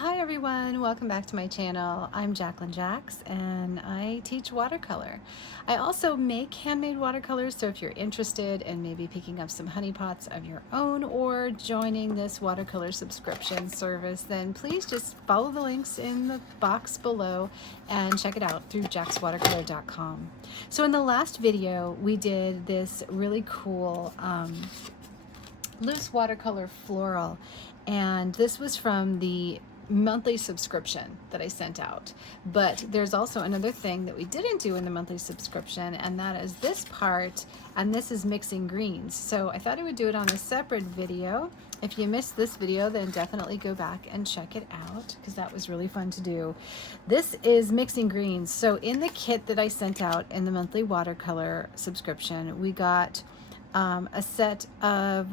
Hi everyone, welcome back to my channel. I'm Jacqueline Jax and I teach watercolor. I also make handmade watercolors, so if you're interested in maybe picking up some honey pots of your own or joining this watercolor subscription service, then please just follow the links in the box below and check it out through jaxwatercolor.com. So in the last video we did this really cool loose watercolor floral, and this was from the monthly subscription that I sent out. But there's also another thing that we didn't do in the monthly subscription, and that is this part, and this is mixing greens. So I thought I would do it on a separate video. If you missed this video, then definitely go back and check it out because that was really fun to do. This is mixing greens. So in the kit that I sent out in the monthly watercolor subscription, we got a set of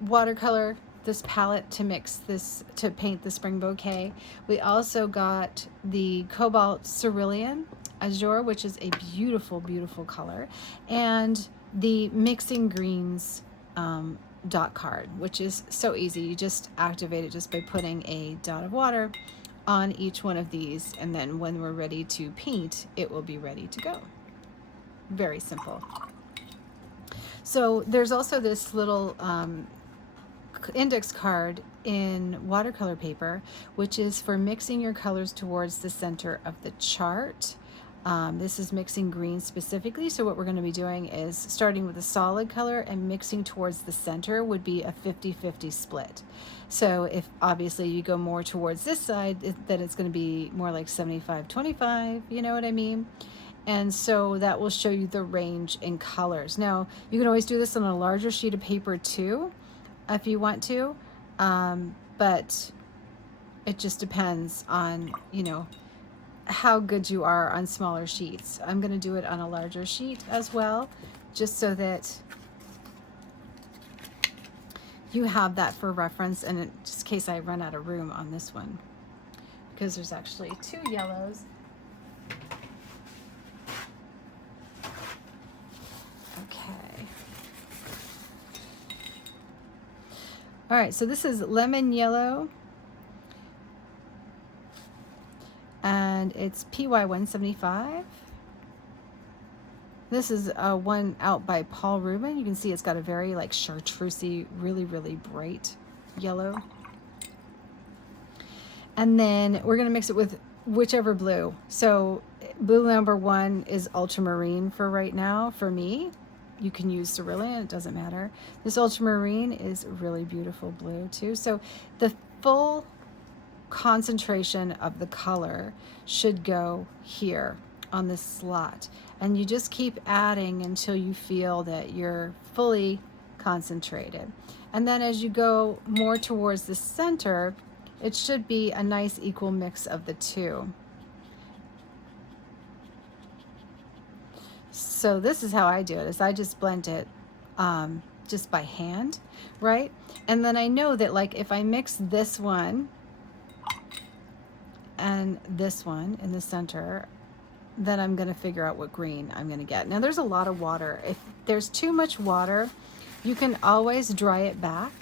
watercolor, this palette to mix this, to paint the spring bouquet. We also got the cobalt cerulean azure, which is a beautiful, beautiful color, and the mixing greens dot card, which is so easy. You just activate it just by putting a dot of water on each one of these, and then when we're ready to paint, it will be ready to go. Very simple. So there's also this little index card in watercolor paper, which is for mixing your colors towards the center of the chart. This is mixing green specifically, so what we're going to be doing is starting with a solid color and mixing towards the center would be a 50-50 split. So if obviously you go more towards this side, then it's going to be more like 75-25, you know what I mean? And so that will show you the range in colors. Now, you can always do this on a larger sheet of paper too, if you want to, but it just depends on, you know, how good you are on smaller sheets. I'm going to do it on a larger sheet as well, just so that you have that for reference, and in just in case I run out of room on this one, because there's actually two yellows. All right, so this is lemon yellow, and it's PY 175. This is one out by Paul Rubin. You can see it's got a very like chartreusey, really, really bright yellow. And then we're gonna mix it with whichever blue. So blue number 1 is ultramarine for right now for me. You can use cerulean, it doesn't matter. This ultramarine is really beautiful blue too. So the full concentration of the color should go here on this slot. And you just keep adding until you feel that you're fully concentrated. And then as you go more towards the center, it should be a nice equal mix of the two. So this is how I do it, is I just blend it just by hand, right? And then I know that like if I mix this one and this one in the center, then I'm going to figure out what green I'm going to get. Now there's a lot of water. If there's too much water, you can always dry it back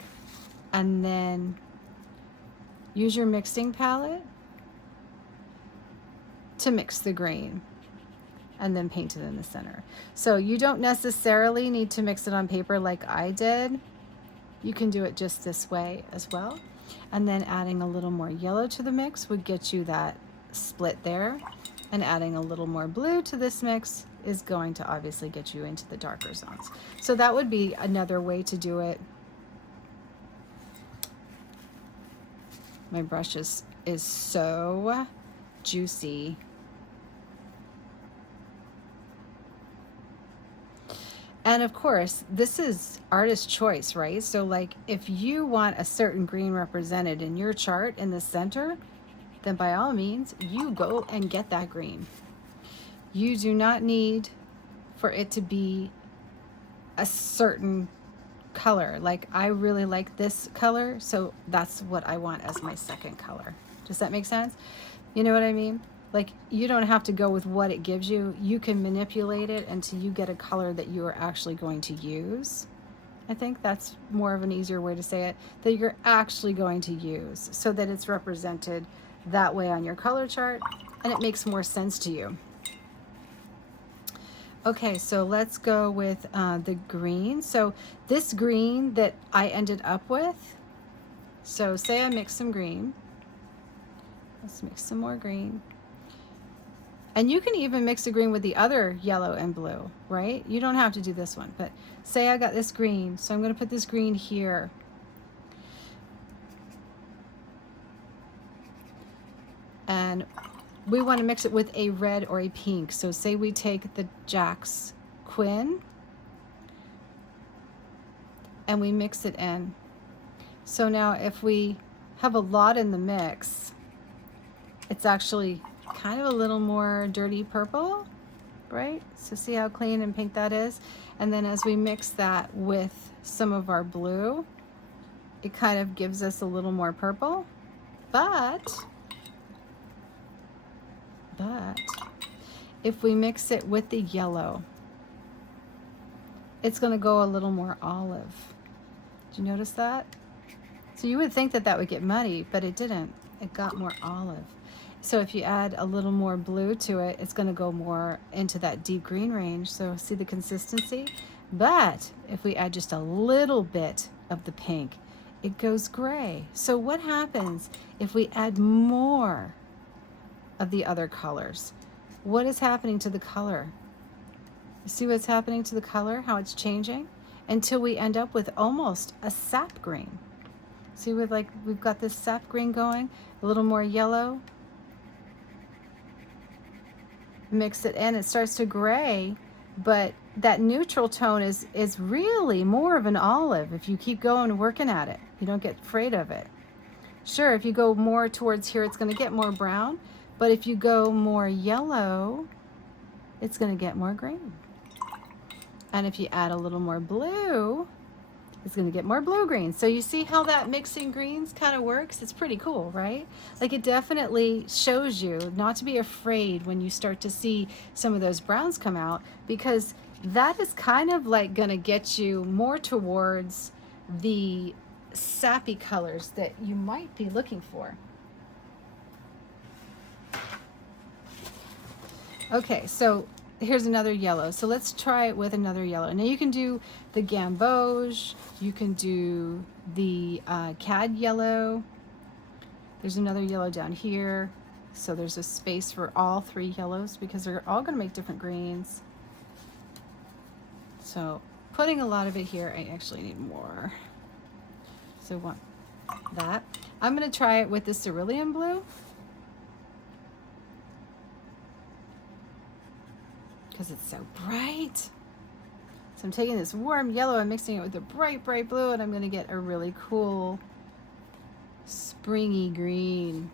and then use your mixing palette to mix the green and then paint it in the center. So you don't necessarily need to mix it on paper like I did. You can do it just this way as well. And then adding a little more yellow to the mix would get you that split there. And adding a little more blue to this mix is going to obviously get you into the darker zones. So that would be another way to do it. My brush is so juicy. And of course, this is artist choice, right? So like if you want a certain green represented in your chart in the center, then by all means, you go and get that green. You do not need for it to be a certain color. Like I really like this color, so that's what I want as my second color. Does that make sense? You know what I mean? Like you don't have to go with what it gives you. You can manipulate it until you get a color that you are actually going to use. I think that's more of an easier way to say it, that you're actually going to use so that it's represented that way on your color chart and it makes more sense to you. Okay, so let's go with the green. So this green that I ended up with, so say I mix some green. Let's mix some more green. And you can even mix the green with the other yellow and blue, right? You don't have to do this one, but say I got this green, so I'm going to put this green here. And we want to mix it with a red or a pink. So say we take the Jack's Quinn and we mix it in. So now if we have a lot in the mix, it's actually kind of a little more dirty purple, right? So see how clean and pink that is? And then as we mix that with some of our blue, it kind of gives us a little more purple, but if we mix it with the yellow, it's going to go a little more olive. Did you notice that? So you would think that that would get muddy, but it didn't. It got more olive. So if you add a little more blue to it, it's going to go more into that deep green range. So see the consistency? But if we add just a little bit of the pink, it goes gray. So what happens if we add more of the other colors? What is happening to the color? You see what's happening to the color, how it's changing? Until we end up with almost a sap green. See, with like we've got this sap green going, a little more yellow. Mix it in, it starts to gray, but that neutral tone is really more of an olive if you keep going and working at it. You don't get afraid of it. Sure, if you go more towards here, it's going to get more brown, but if you go more yellow, it's going to get more green. And if you add a little more blue, it's going to get more blue-green. So you see how that mixing greens kind of works? It's pretty cool, right? Like it definitely shows you not to be afraid when you start to see some of those browns come out, because that is kind of like going to get you more towards the sappy colors that you might be looking for. Okay, so here's another yellow. So let's try it with another yellow. Now you can do the gamboge, you can do the cad yellow. There's another yellow down here. So there's a space for all three yellows because they're all going to make different greens. So putting a lot of it here, I actually need more. So want that. I'm going to try it with the cerulean blue. Because it's so bright. So I'm taking this warm yellow and mixing it with the bright, bright blue, and I'm going to get a really cool springy green.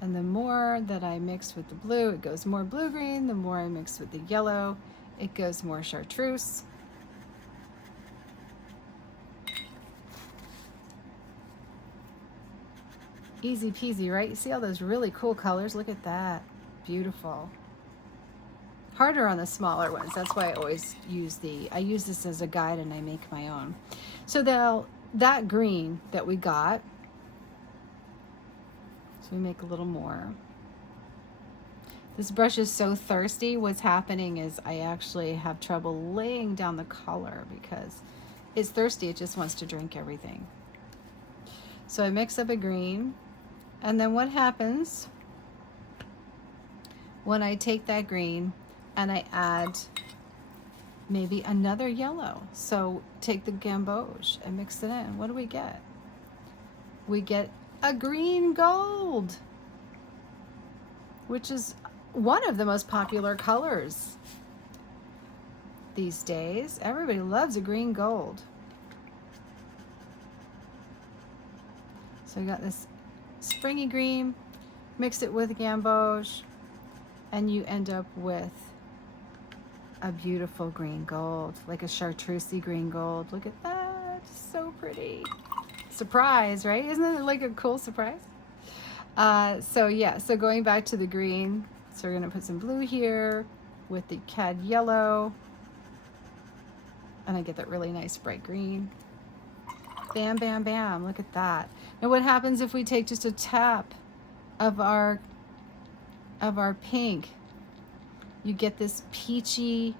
And the more that I mix with the blue, it goes more blue-green. The more I mix with the yellow, it goes more chartreuse. Easy peasy, right? You see all those really cool colors? Look at that. Beautiful. Harder on the smaller ones. That's why I always use I use this as a guide and I make my own. So that green that we got, so we make a little more. This brush is so thirsty. What's happening is I actually have trouble laying down the color because it's thirsty. It just wants to drink everything. So I mix up a green, and then what happens when I take that green and I add maybe another yellow? So take the gamboge and mix it in. What do we get? We get a green gold, which is one of the most popular colors these days. Everybody loves a green gold. So we got this springy green, mix it with gamboge, and you end up with a beautiful green gold, like a chartreusey green gold. Look at that, so pretty. Surprise, right? Isn't it like a cool surprise? So yeah, so going back to the green, so we're gonna put some blue here with the cad yellow, And I get that really nice bright green. Bam, bam, bam. Look at that. Now what happens if we take just a tap of our pink? You get this peachy,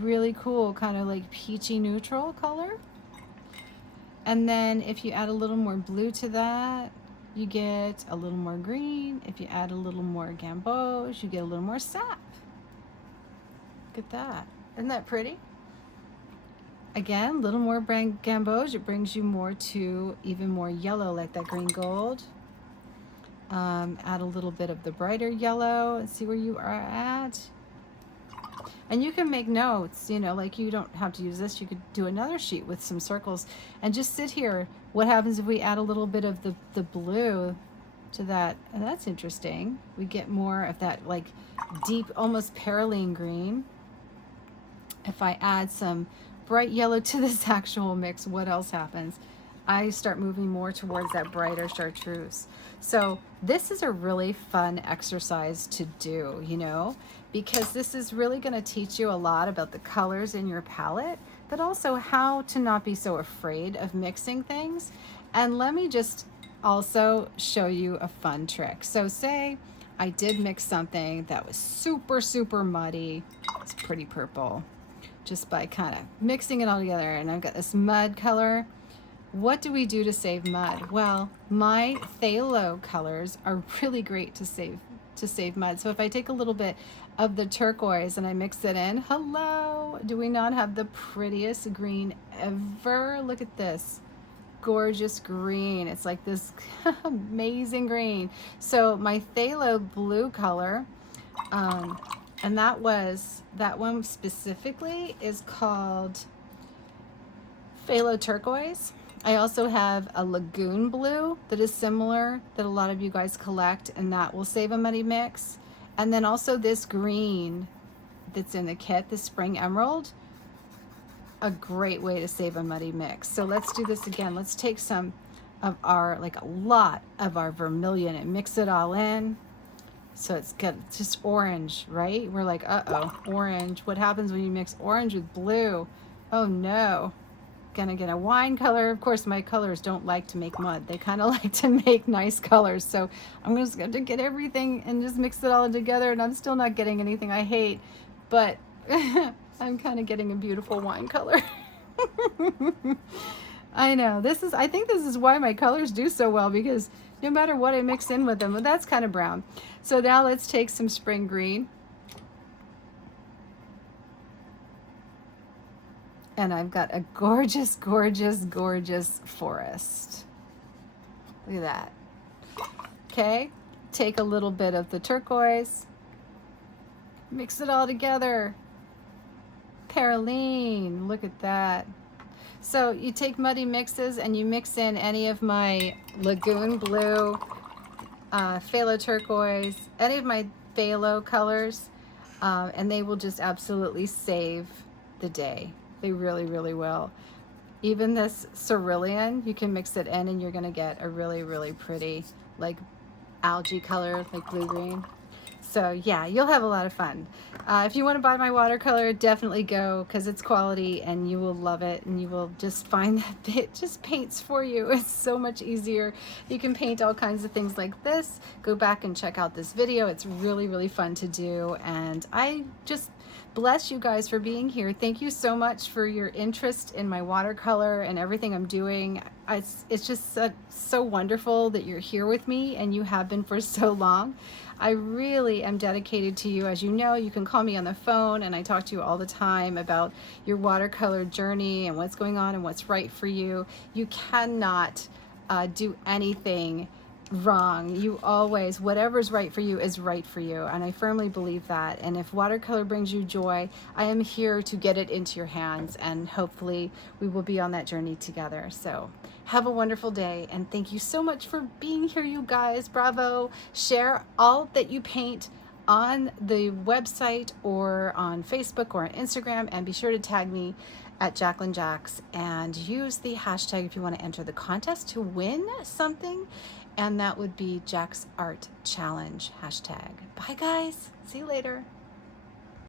really cool, kind of like peachy neutral color. And then if you add a little more blue to that, you get a little more green. If you add a little more gamboge, you get a little more sap. Look at that. Isn't that pretty? Again, a little more gamboge. It brings you more to even more yellow, like that green gold. Add a little bit of the brighter yellow and see where you are at. And you can make notes, you know, like you don't have to use this. You could do another sheet with some circles and just sit here. What happens if we add a little bit of the blue to that? And that's interesting. We get more of that like deep, almost paraline green. If I add some bright yellow to this actual mix, what else happens? I start moving more towards that brighter chartreuse. So this is a really fun exercise to do, you know, because this is really going to teach you a lot about the colors in your palette, but also how to not be so afraid of mixing things. And let me just also show you a fun trick. So say I did mix something that was super, super muddy. It's pretty purple. Just by kind of mixing it all together, and I've got this mud color. What do we do to save mud? Well, my phthalo colors are really great to save mud. So if I take a little bit of the turquoise and I mix it in, hello, do we not have the prettiest green ever? Look at this gorgeous green. It's like this amazing green. So my phthalo blue color, and that one specifically is called phthalo turquoise. I also have a lagoon blue that is similar, that a lot of you guys collect, and that will save a muddy mix. And then also this green that's in the kit, the spring emerald, a great way to save a muddy mix. So let's do this again. Let's take some of our, like a lot of our vermilion and mix it all in. So it's got just orange, right? We're like, uh-oh, orange. What happens when you mix orange with blue? Oh no. Gonna get a wine color. Of course, my colors don't like to make mud. They kind of like to make nice colors. So I'm just going to get everything and just mix it all together, and I'm still not getting anything I hate, but I'm kind of getting a beautiful wine color. I know. I think this is why my colors do so well, because no matter what I mix in with them, but that's kind of brown. So now let's take some spring green. And I've got a gorgeous, gorgeous, gorgeous forest. Look at that. Okay, take a little bit of the turquoise, mix it all together. Paraline, look at that. So you take muddy mixes and you mix in any of my lagoon blue, phthalo turquoise, any of my phthalo colors, and they will just absolutely save the day. They really, really will. Even this cerulean, you can mix it in and you're gonna get a really, really pretty, like algae color, like blue-green. So yeah, you'll have a lot of fun. If you want to buy my watercolor, definitely go, because it's quality and you will love it, and you will just find that it just paints for you. It's so much easier. You can paint all kinds of things like this. Go back and check out this video. It's really, really fun to do, and I just bless you guys for being here. Thank you so much for your interest in my watercolor and everything I'm doing. It's just so wonderful that you're here with me, and you have been for so long. I really am dedicated to you. As you know, you can call me on the phone, and I talk to you all the time about your watercolor journey and what's going on and what's right for you. You cannot do anything wrong. You always, whatever's right for you is right for you, and I firmly believe that. And if watercolor brings you joy, I am here to get it into your hands, and hopefully we will be on that journey together. So have a wonderful day, and thank you so much for being here, you guys. Bravo. Share all that you paint on the website or on Facebook or on Instagram, and be sure to tag me at Jacqueline Jacks, and use the hashtag if you want to enter the contest to win something, and that would be Jack's Art Challenge hashtag. Bye guys, see you later.